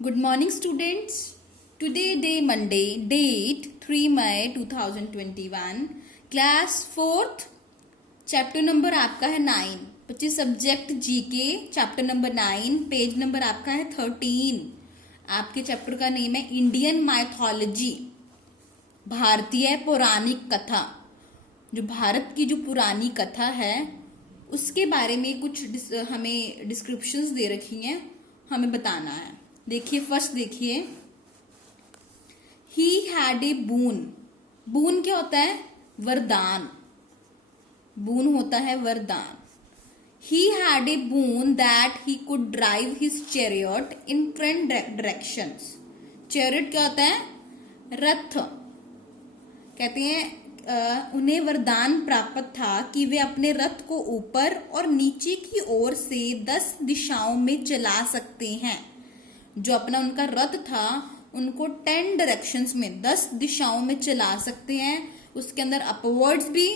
Good morning, students. Today, day Monday, date 3 May 2021, class 4th, chapter number आपका है 9, बच्चे subject GK, chapter number 9, page number आपका है 13। आपके चैप्टर का नेम है इंडियन माइथोलॉजी, भारतीय पौराणिक कथा। जो भारत की जो पुरानी कथा है उसके बारे में कुछ हमें डिस्क्रिप्शंस दे रखी हैं, हमें बताना है। देखिए, फर्स्ट देखिए, ही हैड ए बून। बून क्या होता है? वरदान। बून होता है वरदान। He had a boon that he could drive his chariot in different directions. Chariot क्या होता है? रथ। कहते हैं उन्हें वरदान प्राप्त था कि वे अपने रथ को ऊपर और नीचे की ओर से 10 दिशाओं में चला सकते हैं। जो अपना उनका रथ था उनको 10 डायरेक्शंस में 10 दिशाओं में चला सकते हैं। उसके अंदर अपवर्ड्स भी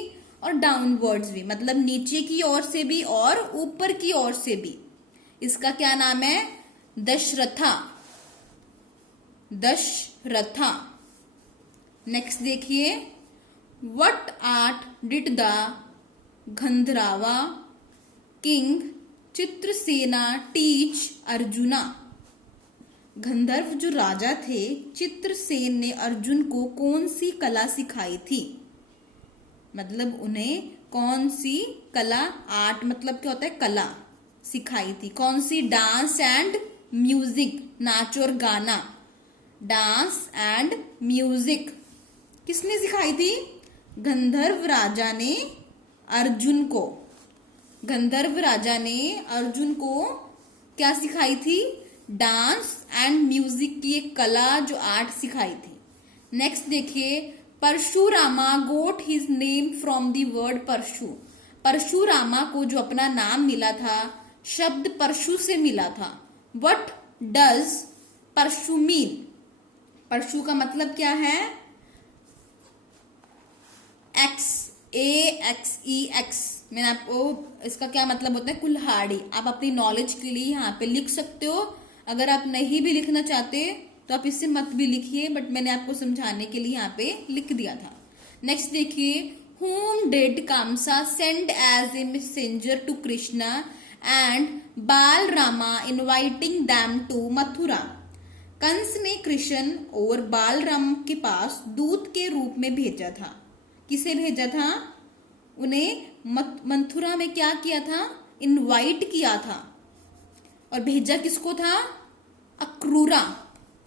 और डाउनवर्ड्स भी, मतलब नीचे की ओर से भी और ऊपर की ओर से भी। इसका क्या नाम है? दशरथा। दशरथा। नेक्स्ट देखिए, what art did the Gandharva king Chitrasena teach arjuna. गंधर्व जो राजा थे चित्रसेन ने अर्जुन को कौन सी कला सिखाई थी? मतलब उन्हें कौन सी कला, आर्ट मतलब क्या होता है? कला सिखाई थी। कौन सी? डांस एंड म्यूजिक, नाच और गाना। डांस एंड म्यूजिक किसने सिखाई थी? गंधर्व राजा ने अर्जुन को। गंधर्व राजा ने अर्जुन को क्या सिखाई थी? डांस एंड म्यूजिक की एक कला, जो आर्ट सिखाई थी। नेक्स्ट देखिए, Parashurama got his name from the word parashu. Parashurama को जो अपना नाम मिला था शब्द परशु से मिला था। What does parashu mean? परशु का मतलब क्या है? Axe, AXEX। मैंने आपको इसका क्या मतलब होता है? कुल्हाड़ी। आप अपनी नॉलेज के लिए यहाँ पे लिख सकते हो। अगर आप नहीं भी लिखना चाहते तो आप इससे मत भी लिखिए, बट मैंने आपको समझाने के लिए यहाँ पे लिख दिया था। नेक्स्ट देखिए, whom did Kamsa send as a messenger to Krishna and Balrama inviting them to Mathura। Kans ने कृष्ण और बालराम के पास दूत के रूप में भेजा था। किसे भेजा था? उन्हें मथुरा में क्या किया था? इनवाइट किया था। और भेजा किसको था? अक्रूरा,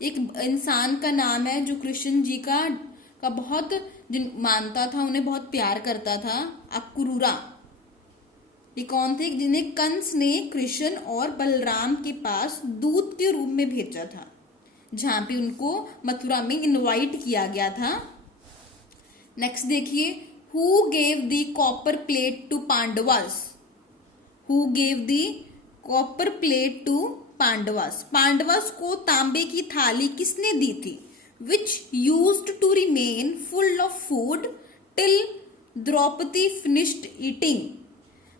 एक इंसान का नाम है जो कृष्ण जी का बहुत मानता था, उन्हें बहुत प्यार करता था। अक्रूरा। ये कौन थे? जिन्हें कंस ने कृष्ण और बलराम के पास दूत के रूप में भेजा था, जहां पे उनको मथुरा में इनवाइट किया गया था। नेक्स्ट देखिए, who gave the copper plate to Pandavas. Who gave the copper plate to Pandavas. Pandavas को तांबे की थाली किसने दी थी? Which used to remain full of food till Draupadi finished eating.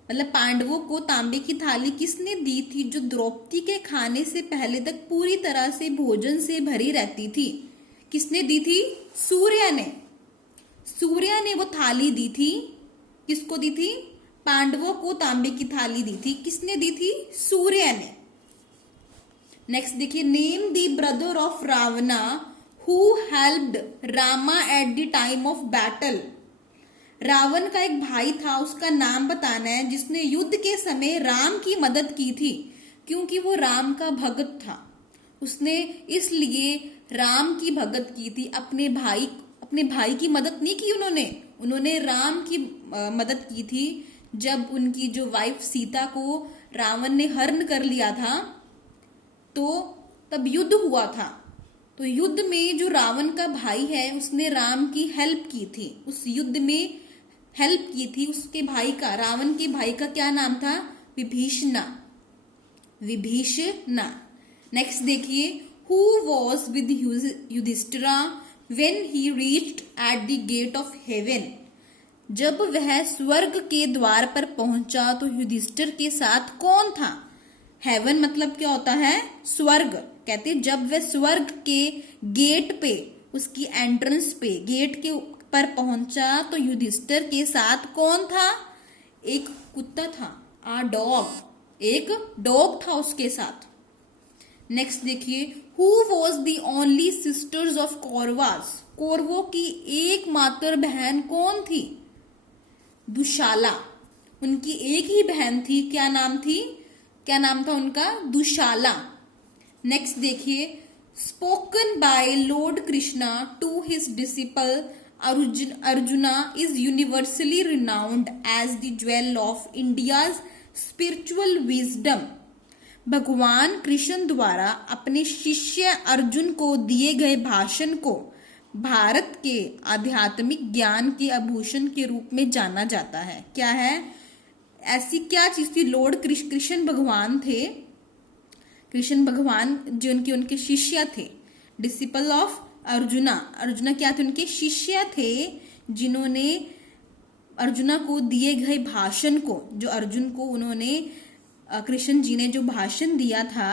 मतलब पांडवों को तांबे की थाली किसने दी थी जो द्रौपदी के खाने से पहले तक पूरी तरह से भोजन से भरी रहती थी? किसने दी थी? सूर्य ने। सूर्य ने वो थाली दी थी। किसको दी थी? पांडवों को तांबे की थाली दी थी। किसने दी थी? सूर्य ने। नेक्स्ट देखिए, name the brother of Ravana who helped Rama at the time of battle. Ravana का एक भाई था, उसका नाम बताना है, जिसने युद्ध के समय राम की मदद की थी, क्योंकि वो राम का भगत था। उसने इसलिए राम की भगत की थी। अपने भाई की मदद नहीं की उन्होंने राम की मदद की थी। जब उनकी जो वाइफ सीता को रावण ने हरण कर लिया था तो तब युद्ध हुआ था। तो युद्ध में जो रावण का भाई है उसने राम की हेल्प की थी, उस युद्ध में हेल्प की थी उसके भाई का। रावण के भाई का क्या नाम था? विभीषणा। विभीषणा। नेक्स्ट देखिए, who was with Yudhishthira when he reached at the gate of heaven. जब वह स्वर्ग के द्वार पर पहुंचा तो युधिष्ठिर के साथ कौन था? हेवन मतलब क्या होता है? स्वर्ग। कहते हैं जब वह स्वर्ग के गेट पे, उसकी एंट्रेंस पे, गेट के पर पहुंचा तो युधिष्ठिर के साथ कौन था? एक कुत्ता था, आ डॉग। एक डॉग था उसके साथ। नेक्स्ट देखिए, who was the only sisters of Kauravas? कौरवों की एकमात्र बहन कौन थी? दुशाला। उनकी एक ही बहन थी, क्या नाम थी? क्या नाम था उनका? दुशाला। नेक्स्ट देखिए, spoken by lord Krishna to his disciple Arjuna is universally renowned as the jewel of India's spiritual wisdom. भगवान कृष्ण द्वारा अपने शिष्य अर्जुन को दिए गए भाषण को भारत के आध्यात्मिक ज्ञान के आभूषण के रूप में जाना जाता है। क्या है? ऐसी क्या चीज थी? लॉर्ड कृष्ण भगवान थे, कृष्ण भगवान जो उनके शिष्य थे, डिसिपल ऑफ अर्जुना। अर्जुना क्या थे? उनके शिष्य थे, जिन्होंने अर्जुना को दिए गए भाषण को, जो अर्जुन को उन्होंने, कृष्ण जी ने जो भाषण दिया था,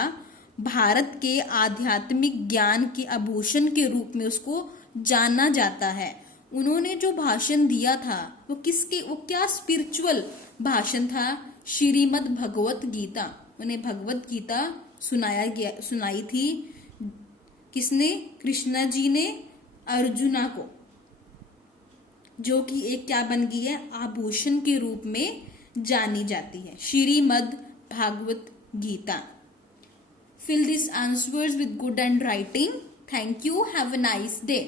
भारत के आध्यात्मिक ज्ञान के आभूषण के रूप में उसको जाना जाता है। उन्होंने जो भाषण दिया था वो क्या स्पिरिचुअल भाषण था? श्रीमद् भगवत गीता। उन्हें भगवत गीता सुनाई थी। किसने? कृष्ण जी ने अर्जुना को, जो कि एक क्या बन गई है? आभूषण के रूप में जानी जाती है, Shrimad Bhagavat Gita. Fill these answers with good handwriting. Thank you. Have a nice day.